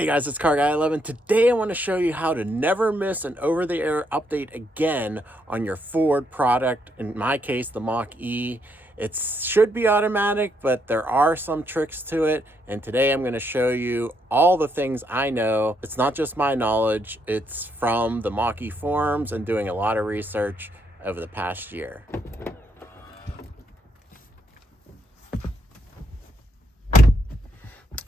Hey guys, it's Car Guy 11. Today I want to show you how to never miss an over-the-air update again on your Ford product. In my case, the Mach-E. It should be automatic, but there are some tricks to it. And today I'm going to show you all the things I know. It's not just my knowledge, it's from the Mach-E forums and doing a lot of research over the past year.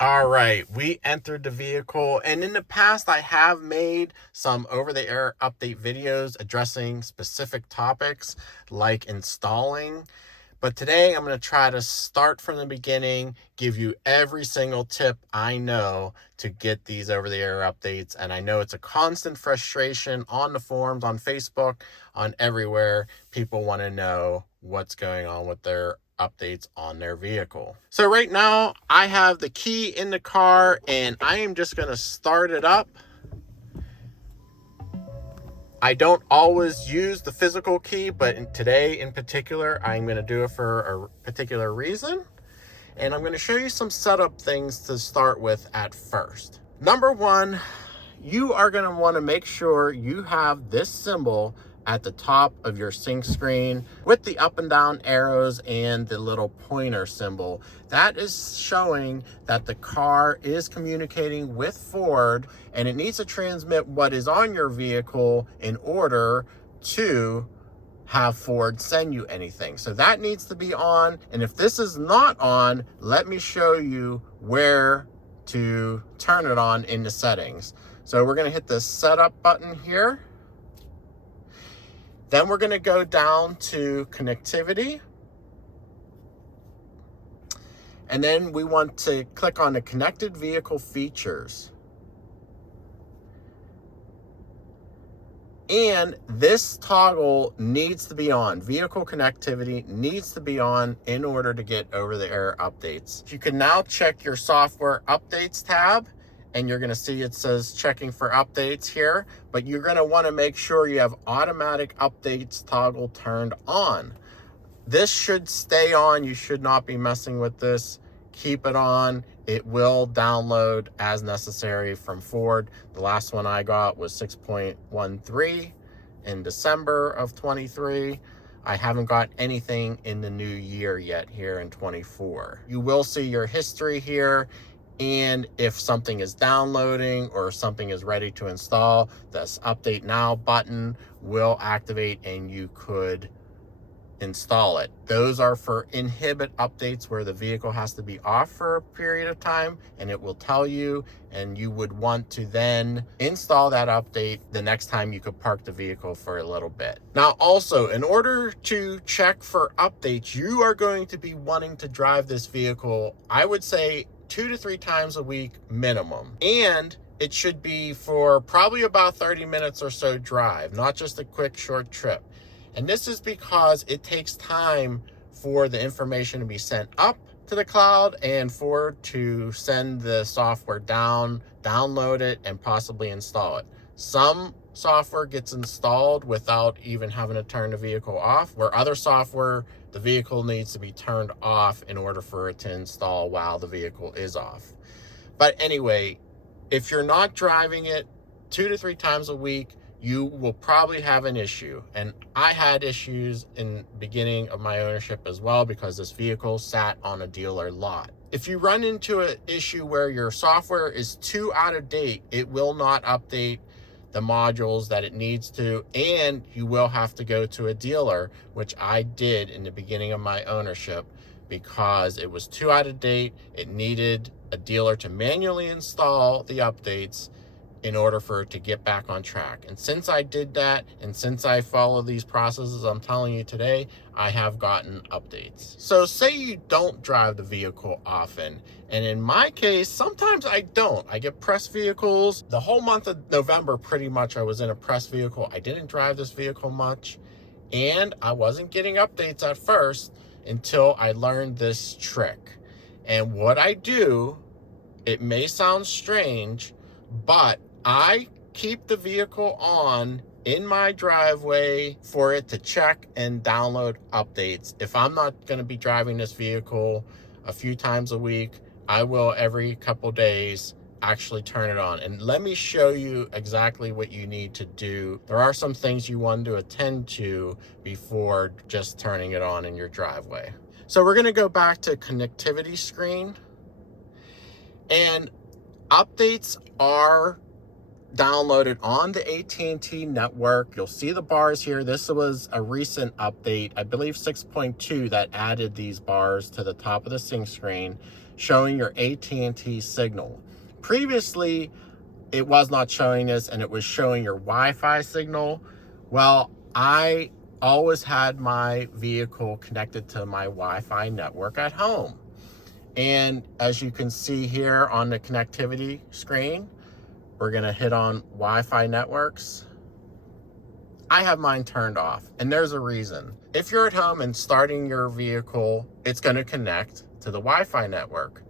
All right, we entered the vehicle, and in the past I have made some over-the-air update videos addressing specific topics like installing. But today I'm going to try to start from the beginning, give you every single tip I know to get these over-the-air updates. And I know it's a constant frustration on the forums, on Facebook, on everywhere. People want to know what's going on with their updates on their vehicle. So right now I have the key in the car and I am just going to start it up. I don't always use the physical key, but today in particular, I'm going to do it for a particular reason. And I'm going to show you some setup things to start with at first. Number one, you are going to want to make sure you have this symbol at the top of your sync screen with the up and down arrows and the little pointer symbol. That is showing that the car is communicating with Ford and it needs to transmit what is on your vehicle in order to have Ford send you anything. So that needs to be on. And if this is not on, let me show you where to turn it on in the settings. So we're going to hit the setup button here. Then we're going to go down to connectivity. And then we want to click on the connected vehicle features. And this toggle needs to be on. Vehicle connectivity needs to be on in order to get over-the-air updates. You can now check your software updates tab. And you're going to see it says checking for updates here, but you're going to want to make sure you have automatic updates toggle turned on. This should stay on. You should not be messing with this. Keep it on. It will download as necessary from Ford. The last one I got was 6.13 in December of 23. I haven't got anything in the new year yet here in 24. You will see your history here. And if something is downloading or something is ready to install, this update now button will activate and you could install it. Those are for inhibit updates where the vehicle has to be off for a period of time, and it will tell you, and you would want to then install that update the next time you could park the vehicle for a little bit. Now also, in order to check for updates, you are going to be wanting to drive this vehicle, I would say 2 to 3 times a week minimum. And it should be for probably about 30 minutes or so drive, not just a quick short trip. And this is because it takes time for the information to be sent up to the cloud and for to send the software down, download it, and possibly install it. Some software gets installed without even having to turn the vehicle off, where other software, the vehicle needs to be turned off in order for it to install while the vehicle is off. But anyway, if you're not driving it 2 to 3 times a week, you will probably have an issue. And I had issues in the beginning of my ownership as well because this vehicle sat on a dealer lot. If you run into an issue where your software is too out of date, it will not update the modules that it needs to, and you will have to go to a dealer, which I did in the beginning of my ownership because it was too out of date. It needed a dealer to manually install the updates in order for it to get back on track. And since I did that, and since I follow these processes I'm telling you today, I have gotten updates. So say you don't drive the vehicle often, and in my case, sometimes I don't. I get pressed vehicles. The whole month of November, pretty much, I was in a pressed vehicle. I didn't drive this vehicle much, and I wasn't getting updates at first until I learned this trick. And what I do, it may sound strange, but I keep the vehicle on in my driveway for it to check and download updates. If I'm not going to be driving this vehicle a few times a week, I will every couple days actually turn it on. And let me show you exactly what you need to do. There are some things you want to attend to before just turning it on in your driveway. So we're going to go back to connectivity screen, and updates are downloaded on the AT&T network. You'll see the bars here. This was a recent update, I believe 6.2, that added these bars to the top of the sync screen showing your AT&T signal. Previously, it was not showing this, and it was showing your Wi-Fi signal. Well, I always had my vehicle connected to my Wi-Fi network at home. And as you can see here on the connectivity screen, we're gonna hit on Wi-Fi networks. I have mine turned off, and there's a reason. If you're at home and starting your vehicle, it's gonna connect to the Wi-Fi network.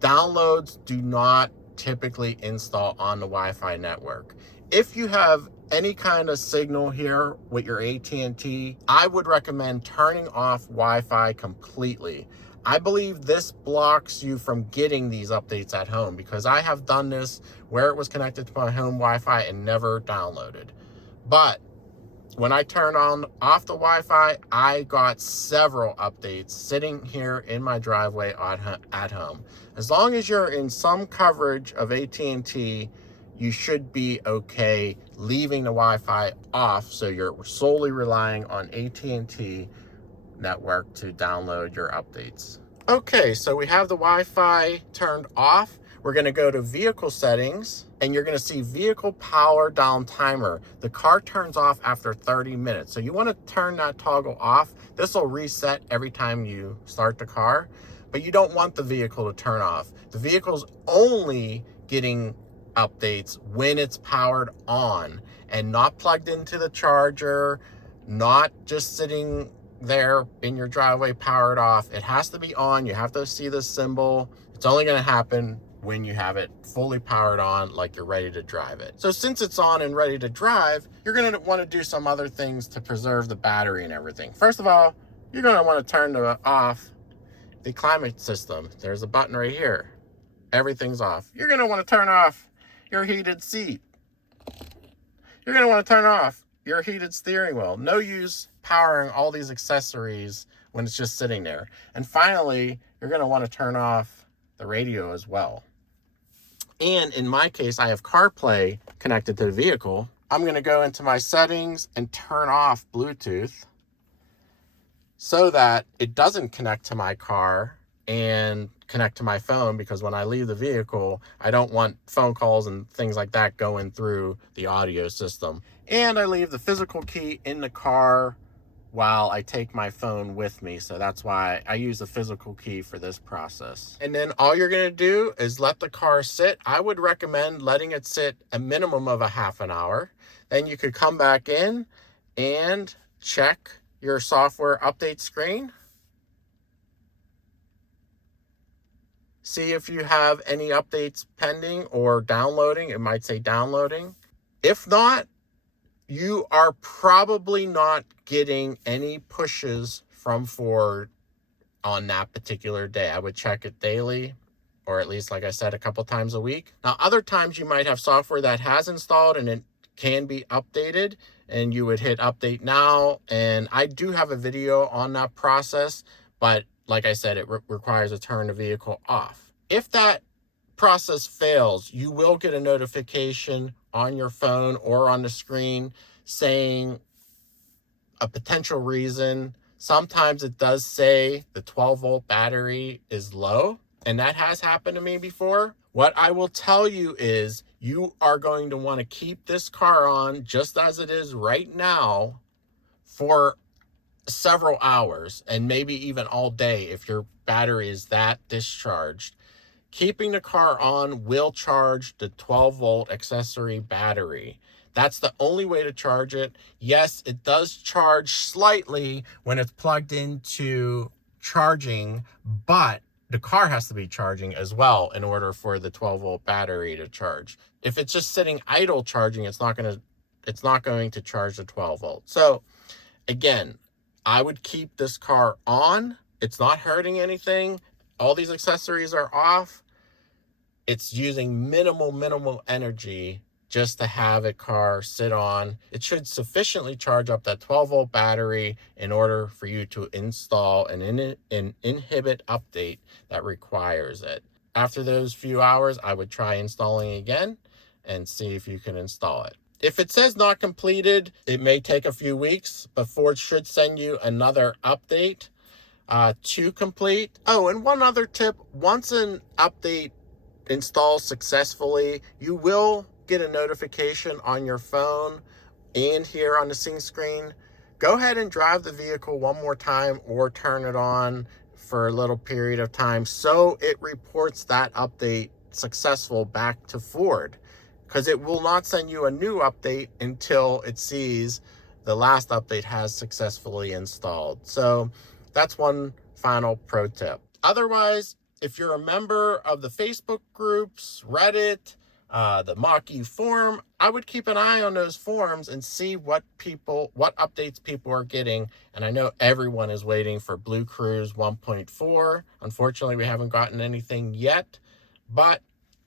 Downloads do not typically install on the Wi-Fi network. If you have any kind of signal here with your AT&T, I would recommend turning off Wi-Fi completely. I believe this blocks you from getting these updates at home, because I have done this where it was connected to my home Wi-Fi and never downloaded. But when I turned off the Wi-Fi, I got several updates sitting here in my driveway at home. As long as you're in some coverage of AT&T, you should be okay leaving the Wi-Fi off, so you're solely relying on AT&T network to download your updates. Okay, so we have the Wi-Fi turned off. We're going to go to vehicle settings, and you're going to see vehicle power down timer. The car turns off after 30 minutes. So you want to turn that toggle off. This will reset every time you start the car, but you don't want the vehicle to turn off. The vehicle's only getting updates when it's powered on and not plugged into the charger, not just sitting there in your driveway powered off. It has to be on. You have to see this symbol. It's only going to happen when you have it fully powered on, like you're ready to drive it. So since it's on and ready to drive, you're going to want to do some other things to preserve the battery and everything. First of all, you're going to want to turn off the climate system. There's a button right here. Everything's off. You're going to want to turn off your heated seat. You're going to want to turn off your heated steering wheel. No use powering all these accessories when it's just sitting there. And finally, you're going to want to turn off the radio as well. And in my case, I have CarPlay connected to the vehicle. I'm going to go into my settings and turn off Bluetooth so that it doesn't connect to my car and connect to my phone, because when I leave the vehicle, I don't want phone calls and things like that going through the audio system. And I leave the physical key in the car while I take my phone with me. So that's why I use the physical key for this process. And then all you're going to do is let the car sit. I would recommend letting it sit a minimum of a half an hour. Then you could come back in and check your software update screen. See if you have any updates pending or downloading. It might say downloading. If not, you are probably not getting any pushes from Ford on that particular day. I would check it daily, or at least, like I said, a couple times a week. Now, other times you might have software that has installed and it can be updated, and you would hit update now. And I do have a video on that process, but like I said, it requires to turn the vehicle off. If that process fails, you will get a notification on your phone or on the screen saying a potential reason. Sometimes it does say the 12-volt battery is low, and that has happened to me before. What I will tell you is you are going to want to keep this car on just as it is right now for several hours, and maybe even all day if your battery is that discharged. Keeping the car on will charge the 12-volt accessory battery. That's the only way to charge it. Yes, it does charge slightly when it's plugged into charging, but the car has to be charging as well in order for the 12-volt battery to charge. If it's just sitting idle charging, it's not going to charge the 12 volt. So again, I would keep this car on. It's not hurting anything. All these accessories are off. it's using minimal energy just to have a car sit on. It should sufficiently charge up that 12-volt battery in order for you to install an inhibit update that requires it. After those few hours, I would try installing again and see if you can install it. If it says not completed, it may take a few weeks, but Ford should send you another update to complete. Oh, and one other tip, once an update installs successfully, you will get a notification on your phone and here on the scene screen. Go ahead and drive the vehicle one more time or turn it on for a little period of time so it reports that update successful back to Ford, because it will not send you a new update until it sees the last update has successfully installed. So that's one final pro tip. Otherwise, if you're a member of the Facebook groups, Reddit, the Mach-E forum, I would keep an eye on those forums and see what updates people are getting. And I know everyone is waiting for bluecruise 1.4. Unfortunately, we haven't gotten anything yet, but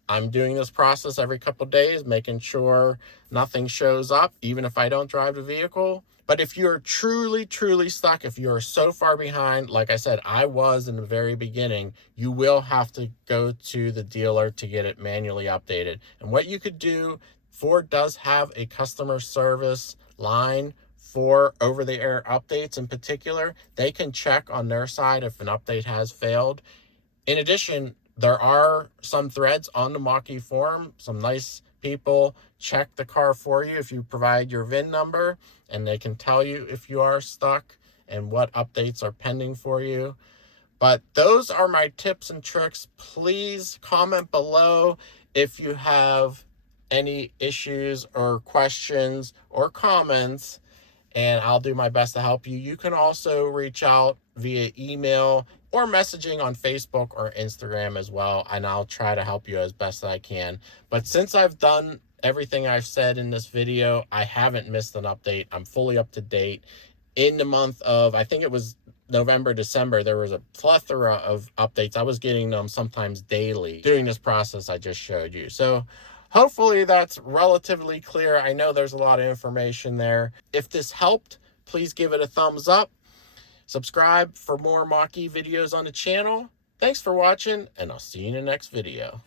I'm doing this process every couple of days, making sure nothing shows up, even if I don't drive the vehicle. But if you're truly stuck, if you're so far behind, like I said, I was in the very beginning, you will have to go to the dealer to get it manually updated. And what you could do, Ford does have a customer service line for over-the-air updates in particular. They can check on their side if an update has failed. In addition, there are some threads on the Mach-E forum. Some nice people check the car for you if you provide your VIN number, and they can tell you if you are stuck and what updates are pending for you. But those are my tips and tricks. Please comment below if you have any issues or questions or comments, and I'll do my best to help you. You can also reach out via email or messaging on Facebook or Instagram as well, and I'll try to help you as best I can. But since I've done everything I've said in this video, I haven't missed an update. I'm fully up to date. In the month of, I think it was November, December, there was a plethora of updates. I was getting them sometimes daily during this process I just showed you. So hopefully that's relatively clear. I know there's a lot of information there. If this helped, please give it a thumbs up. Subscribe for more Mach-E videos on the channel. Thanks for watching, and I'll see you in the next video.